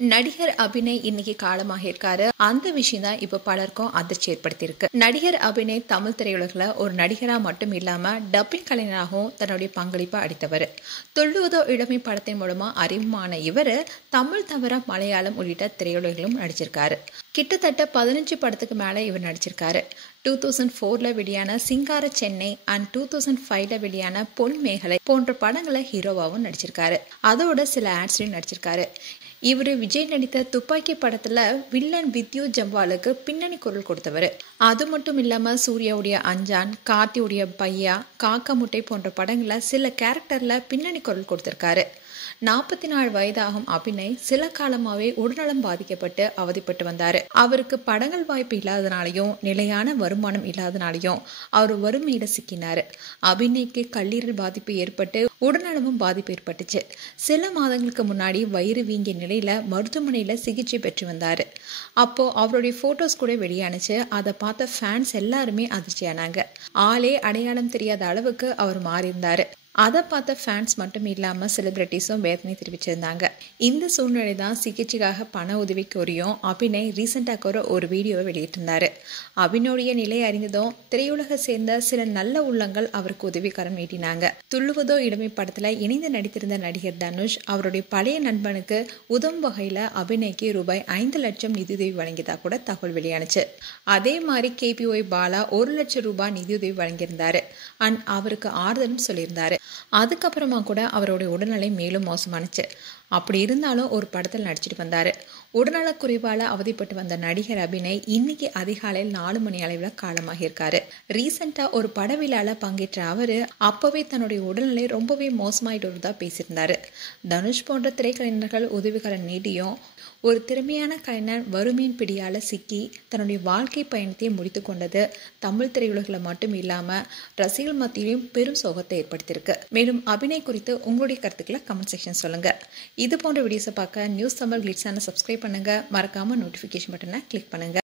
நடிகர் அபிநய் இன்னைக்கு காலமாக இருக்காரு. அந்த விஷயம் தான் இப்ப பலருக்கும் அதிர்ச்சி ஏற்படுத்தியிருக்கு. நடிகர் அபிநய் தமிழ் திரையுலகில் ஒரு நடிகரா மட்டும் இல்லாம டப்பிங் கலைஞராகவும் தன்னுடைய பங்களிப்பை அளித்தவர். துள்ளுவதோ இடமே படத்தின் மூலமா அறிமுகமான இவர் தமிழ் தவிர மலையாளம் உள்ளிட்ட திரையுலகிலும் நடிச்சிருக்காரு. கிட்டத்தட்ட 15 படத்துக்கு மேல இவர் நடிச்சிருக்காரு. 2004 வெளியான சிங்கார சென்னை அண்ட் 2005 வெளியான பொன் மேகலை போன்ற படங்களை ஹீரோவாகவும் நடிச்சிருக்காரு. அதோட சில ஆட்ஸ்லயும் நடிச்சிருக்காரு. இவரு விஜய் நடித்த துப்பாக்கி படத்துல வில்லன் வித்யூ ஜம்வாலுக்கு பின்னணி குரல் கொடுத்தவர். அது மட்டும் இல்லாம சூர்யாவுடைய அஞ்சான், கார்த்தியுடைய பையா, காக்கா முட்டை போன்ற படங்கள்ல சில கேரக்டர்ல பின்னணி குரல் கொடுத்திருக்காரு. 44 வயதாகும் அபிநய் சில காலமாவே உடல்நலம் பாதிக்கப்பட்டு அவதிப்பட்டு வந்தாரு. அவருக்கு படங்கள் வாய்ப்பு இல்லாதனாலையும் நிலையான வருமானம் இல்லாதனாலையும் அவர் வறுமையில சிக்கினாரு. அபிநய்க்கு கல்லீரல் பாதிப்பு ஏற்பட்டு உடல்நலமும் பாதிப்பு ஏற்பட்டுச்சு. சில மாதங்களுக்கு முன்னாடி வயிறு வீங்கிய நிலையில மருத்துவமனையில சிகிச்சை பெற்று வந்தாரு. அப்போ அவருடைய போட்டோஸ் கூட வெளியானுச்சு. அதை பார்த்த ஃபேன்ஸ் எல்லாருமே அதிர்ச்சியானாங்க. ஆளே அடையாளம் தெரியாத அளவுக்கு அவர் மாறியிருந்தாரு. அதை பார்த்த ஃபேன்ஸ் மட்டும் இல்லாம செலிபிரிட்டிஸும் வேதனை தெரிவிச்சிருந்தாங்க. இந்த சூழ்நிலை தான் சிகிச்சைக்காக பண உதவி கோரியும் அபிநய் ரீசெண்டாக ஒரு வீடியோவை வெளியிட்டிருந்தாரு. அபிநோடைய நிலை அறிந்ததும் திரையுலக சேர்ந்த சில நல்ல உள்ளங்கள் அவருக்கு உதவிக்கரம் நீட்டினாங்க. துள்ளுவதோ இடமே படத்துல இணைந்து நடித்திருந்த நடிகர் தனுஷ் அவருடைய பழைய நண்பனுக்கு உதவும் வகையில அபிநய்க்கு ரூபாய் 5 லட்சம் நிதியுதவி வழங்கியதா கூட தகவல் வெளியானுச்சு. அதே மாதிரி KPY பாலா 1 லட்சம் ரூபாய் நிதியுதவி வழங்கியிருந்தாரு அண்ட் அவருக்கு ஆறுதலும் சொல்லியிருந்தாரு. அதுக்கப்புறமா கூட அவருடைய உடல்நிலை மேலும் மோசமானுச்சு. அப்படி இருந்தாலும் ஒரு படத்தில் நடிச்சிட்டு வந்தாரு. உடல்நலக் குறைவால அவதிப்பட்டு வந்த நடிகர் அபிநய் இன்னைக்கு அதிகாலையில் 4 மணி அளவில் காலமாக இருக்காரு. ரீசெண்டா ஒரு பட விழால பங்கேற்ற அவரு அப்பவே தன்னுடைய உடல்நிலை ரொம்பவே மோசமாயிட்டு வருவதா பேசியிருந்தாரு. தனுஷ் போன்ற திரைக்கலைஞர்கள் உதவிகரம் நீட்டியும் ஒரு திறமையான கலைஞர் வறுமையின் பிடியால சிக்கி தன்னுடைய வாழ்க்கை பயணத்தை முடித்து கொண்டது தமிழ் திரையுலகில் மட்டும் இல்லாம ரசிகர்கள் மத்தியிலும் பெரும் சோகத்தை ஏற்படுத்தியிருக்கு. மேலும் அபிநய் குறித்து உங்களுடைய கருத்துக்களை கமெண்ட் செக்ஷன் சொல்லுங்க. இது போன்ற வீடியோஸை பார்க்க நியூஸ் தமிழ் கிளிட்ஸ் சேனலை சப்ஸ்கிரைப் பண்ணுங்க. மறக்காம நோட்டிஃபிகேஷன் பட்டனை கிளிக் பண்ணுங்க.